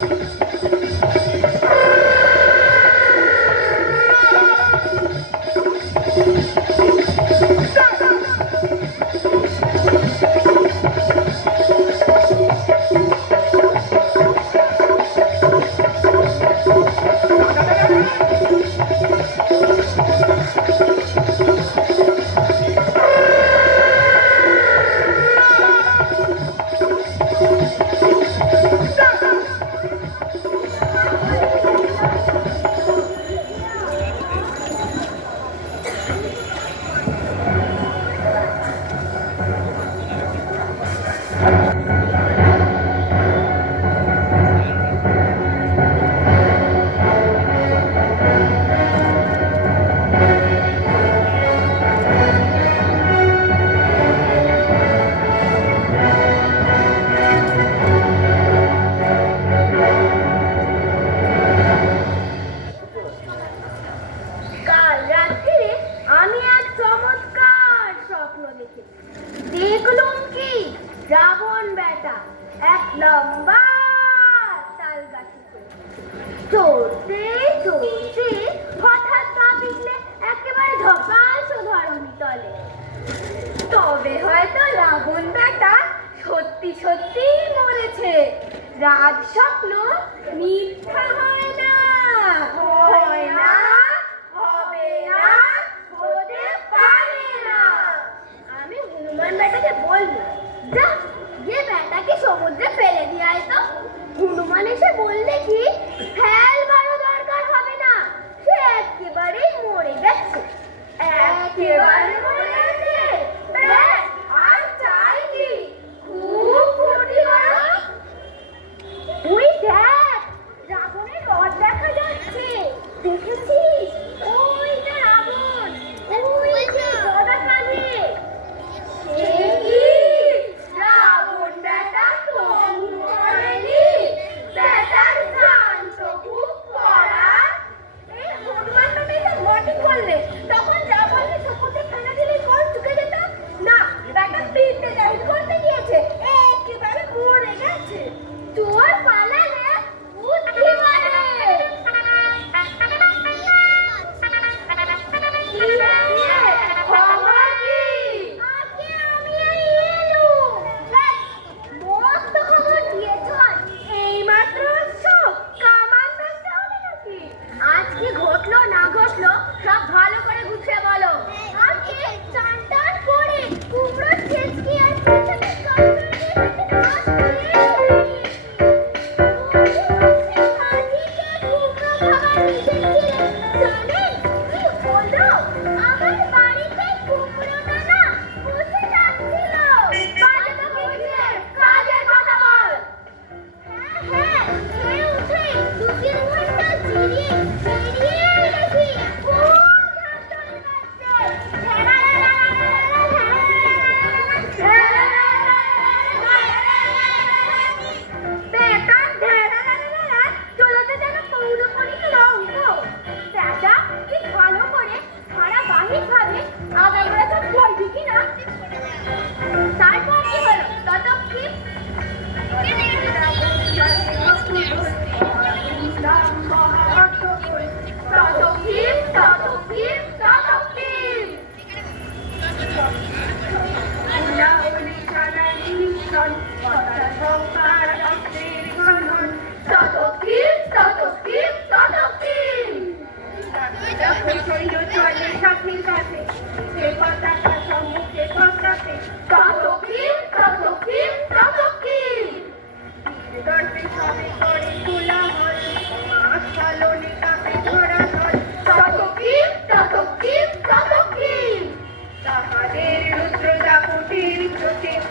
you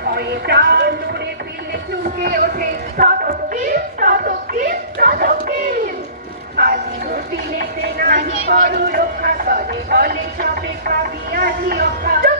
ভয়ে প্রাণ ধরে ফিরলে চুকে ওঠে। ততকিল ততকিল ততকিল আজ দুদিনেতে নাহি করু রক্ষা তবে বলে সবে পাবি আজি অক্ষা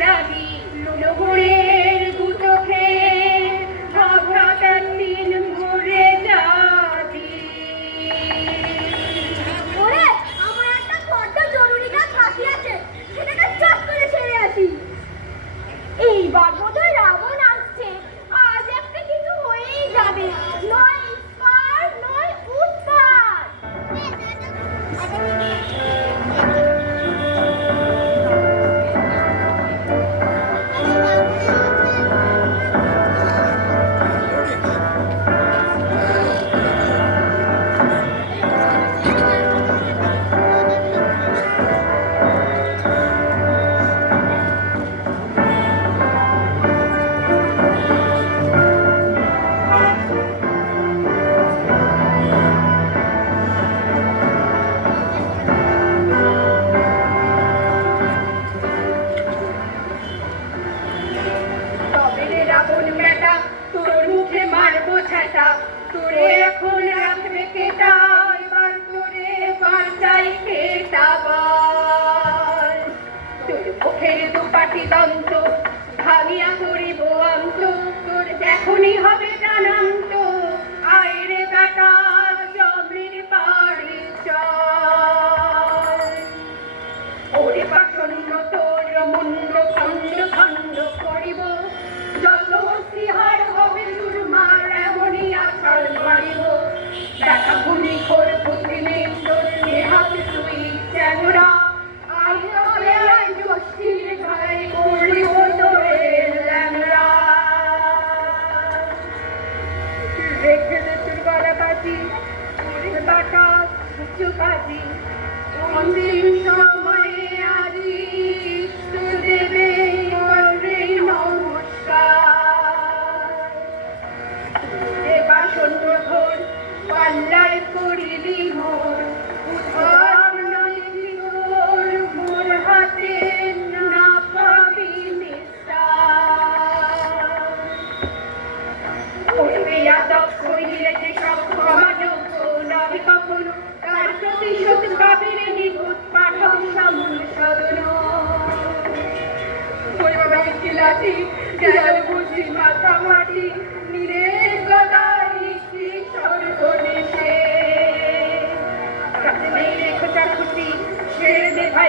Yeah.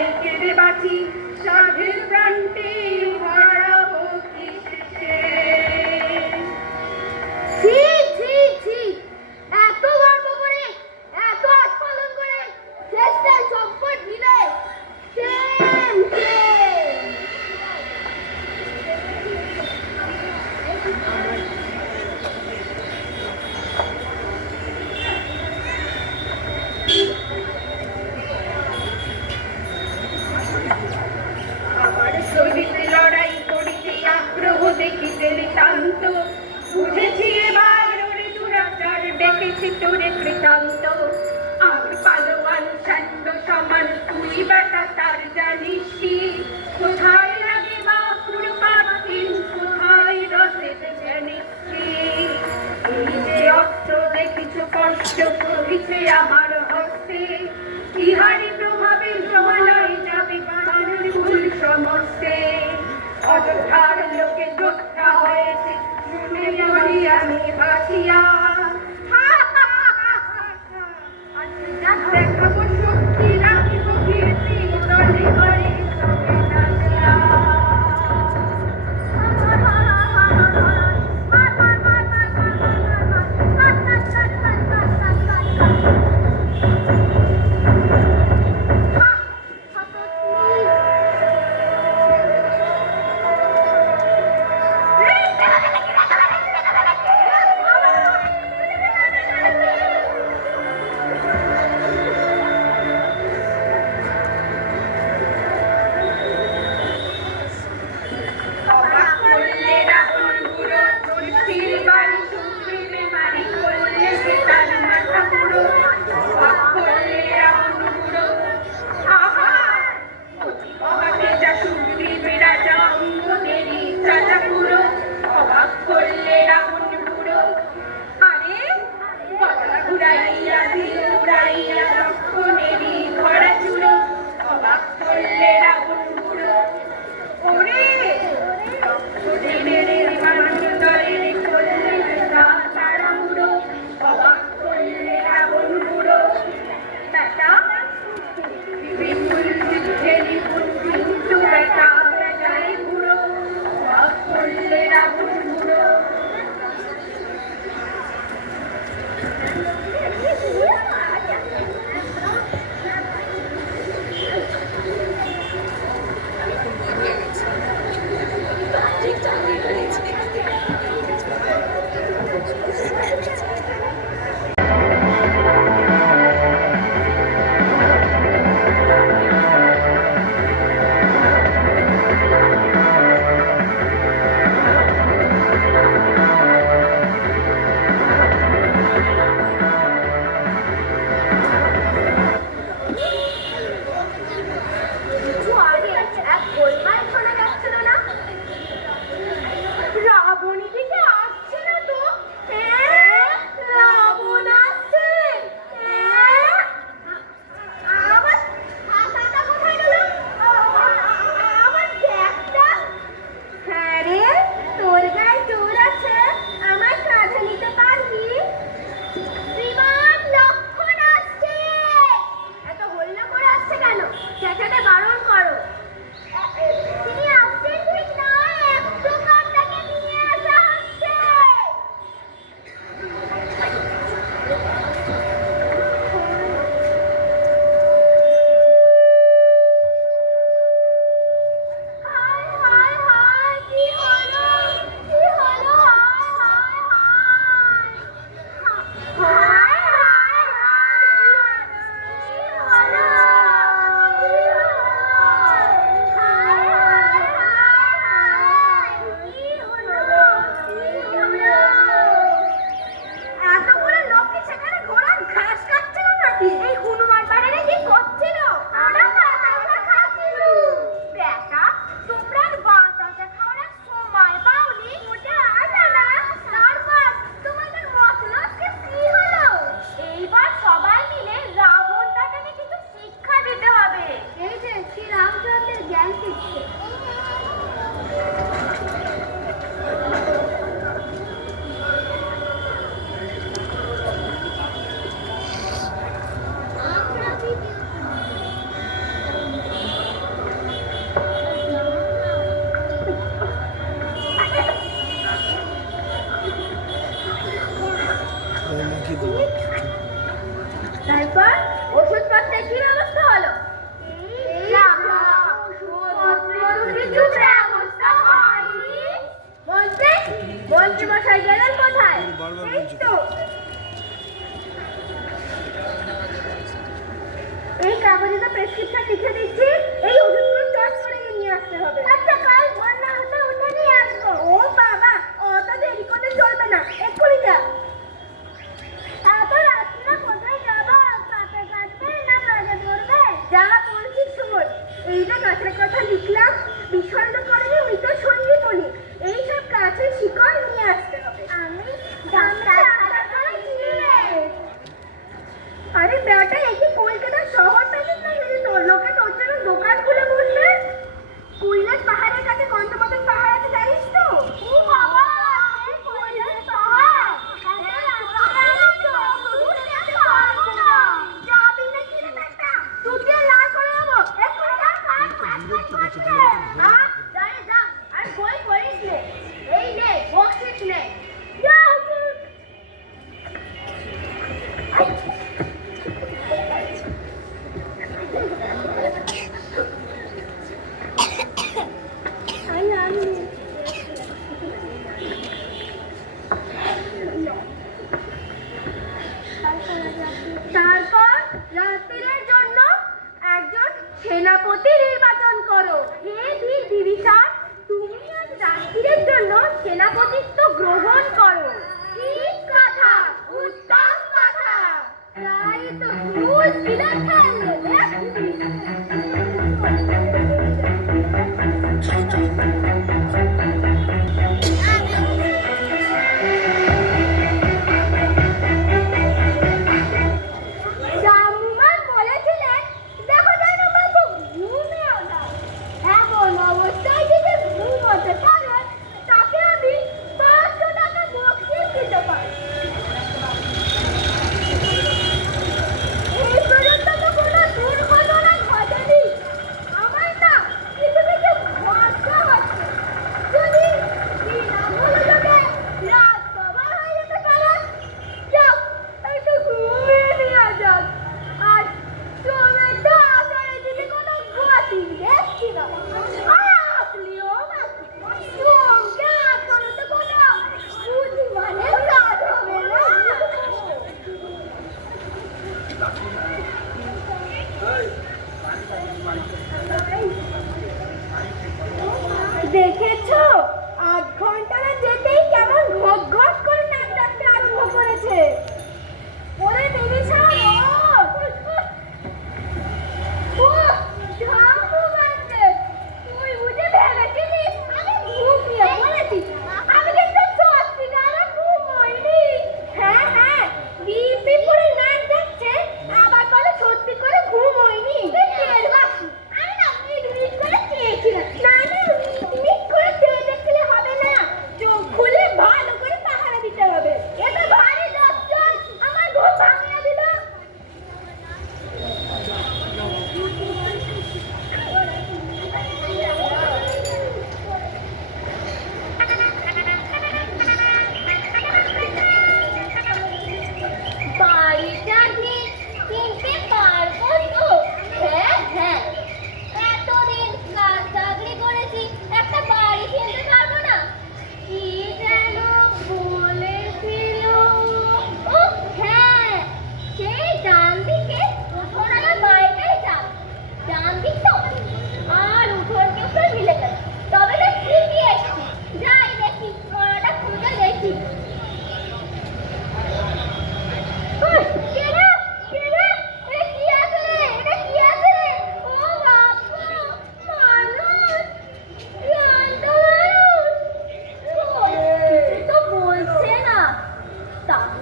তাই কেঁদে বাঁচি সাধের প্রান্তে। আমার হস্তে ইহারি প্রভাবে জমালয় যাবে প্রাণের ফুল সমস্তে। অযথা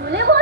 보내고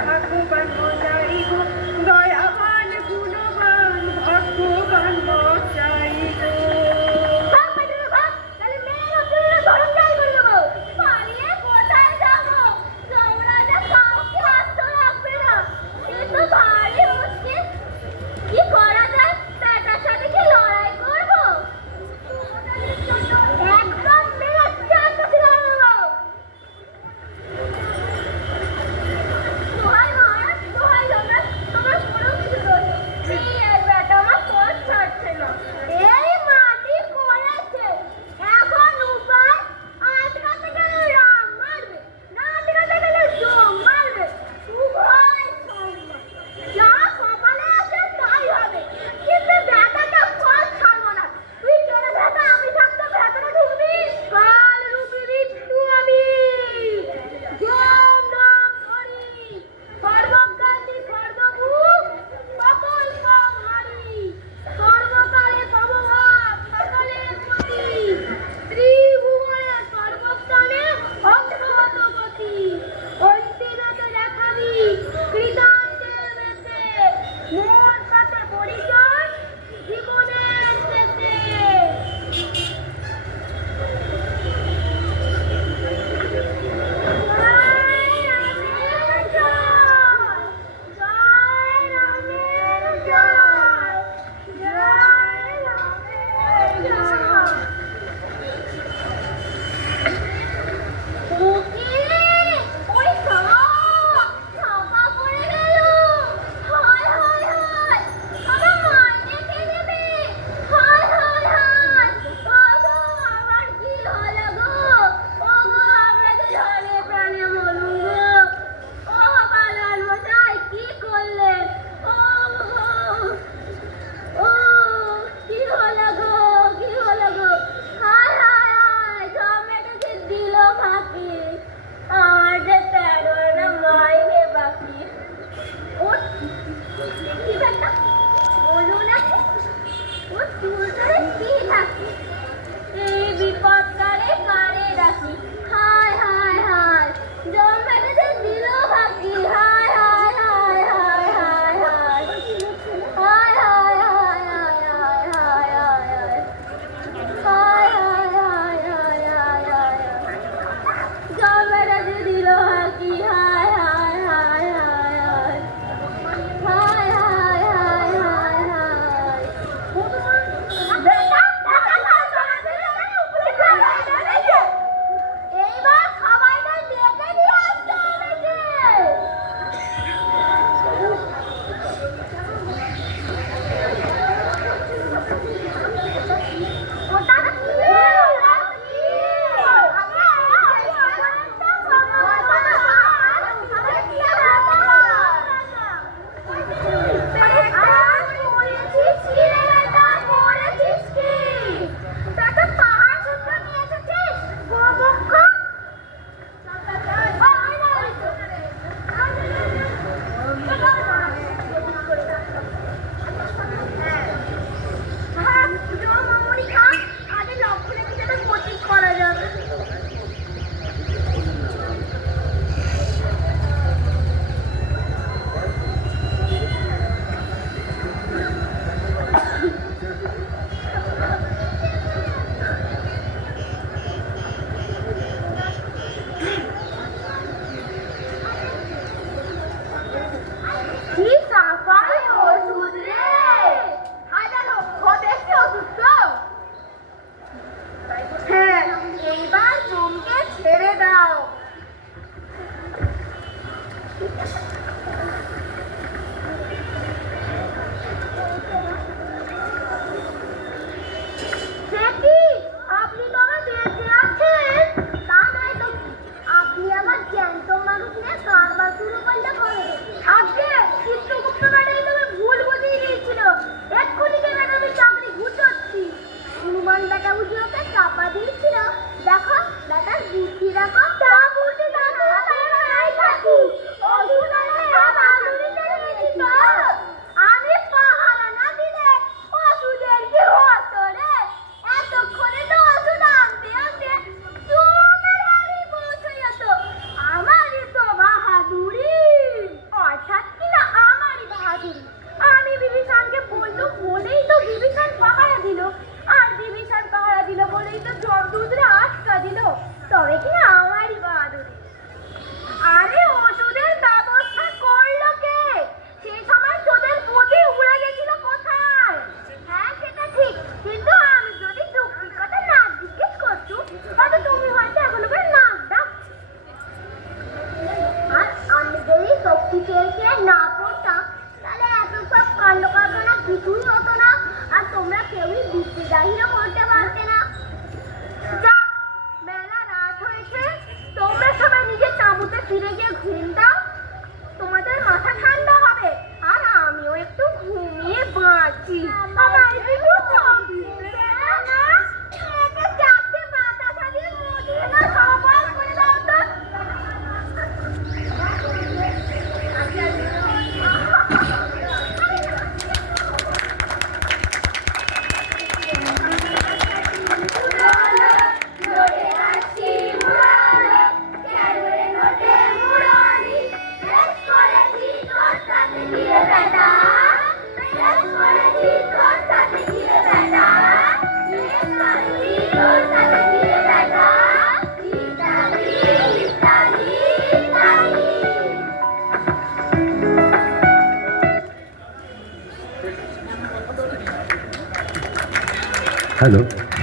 Akbar Moda পাখির আমি বিবিসানকে বলল বলেই তো বিবিসান পাহারা দিল। আর বিবিসান পাহারা দিল বলেই তো জমদূতরা আটকা দিল। তবে কি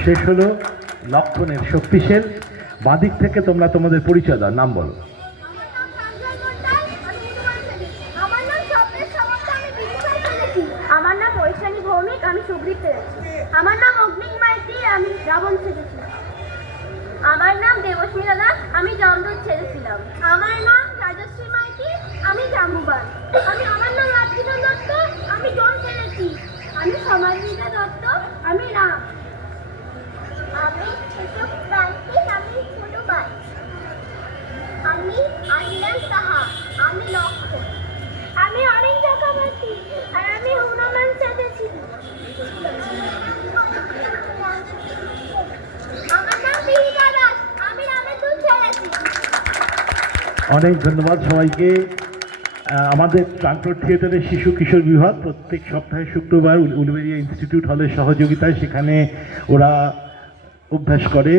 শেষ হলো লক্ষণের শক্তিশীল। বাদিক থেকে তোমরা তোমাদের পরিচয় দাও, নাম বলো। আমার নাম ভৌমিক, আমি আমার নাম অগ্নিক মাইতি, আমি রাবণ ছেড়েছি আমার নাম আমি ছেড়েছিলাম আমার নাম রাজশ্রী মাইতি, আমি আমি আমার নাম দত্ত আমি ছেড়েছি আমি দত্ত, আমি রাম আমি ছোট প্রান্তিক আমি ছোট বাই আমি আইলান সাহা আমি লক্ষ্য আমি অনেক চক্রবর্তী আর আমি হনুমান চেপেছি আমার নাম বিহিতা দাস আমি রামের দুধ ছেড়েছি অনেক ধন্যবাদ সবাইকে। আমাদের ট্রান্সপোর্ট থিয়েটারের শিশু কিশোর বিভাগ প্রত্যেক সপ্তাহে শুক্রবার উলবেরিয়া ইনস্টিটিউট হলের সহযোগিতায় সেখানে ওরা অভ্যাস করে।